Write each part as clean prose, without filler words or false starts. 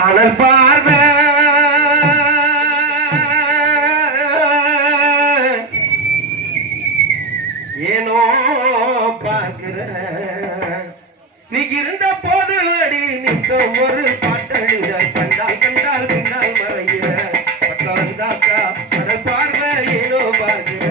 அனல் பார்வை ஏனோ பார்க்கிற நீ இருந்த போது அடி நிற்க ஒரு பாட்டழித கண்டால் கண்டால் பின்னால் மறைகிற பட்டாக்கா அனல் பார்வை ஏனோ பார்க்கிற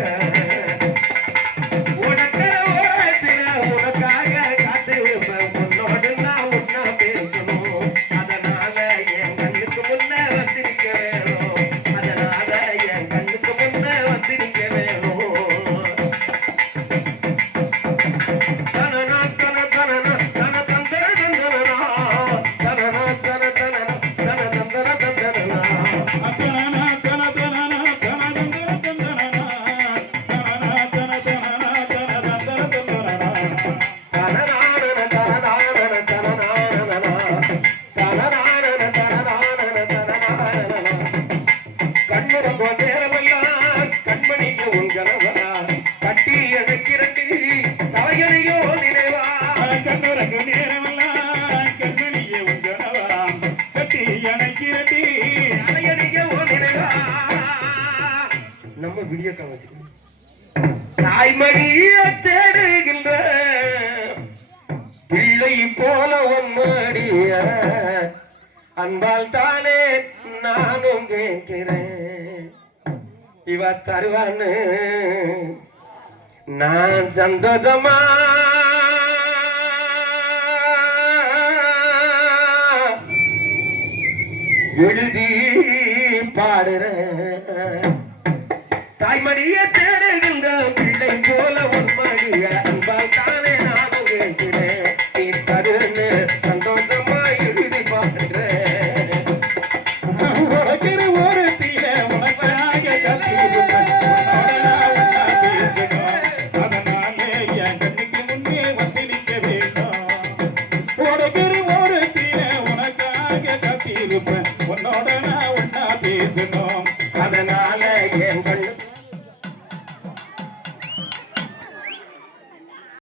நம்ம வீடியோ தாய்மடிய தேடுகின்ற பிள்ளை போல ஒன்மடிய அன்பால் தானே நானும் கேட்கிறேன் இவ தருவான்னு நான் சந்தோஷமா எழுதி பாடுறேன் தாய்மடிய தேடுகின்ற பிள்ளை போல ஒரு மடிய அன்பால் தானே நானும் கேட்கிறேன்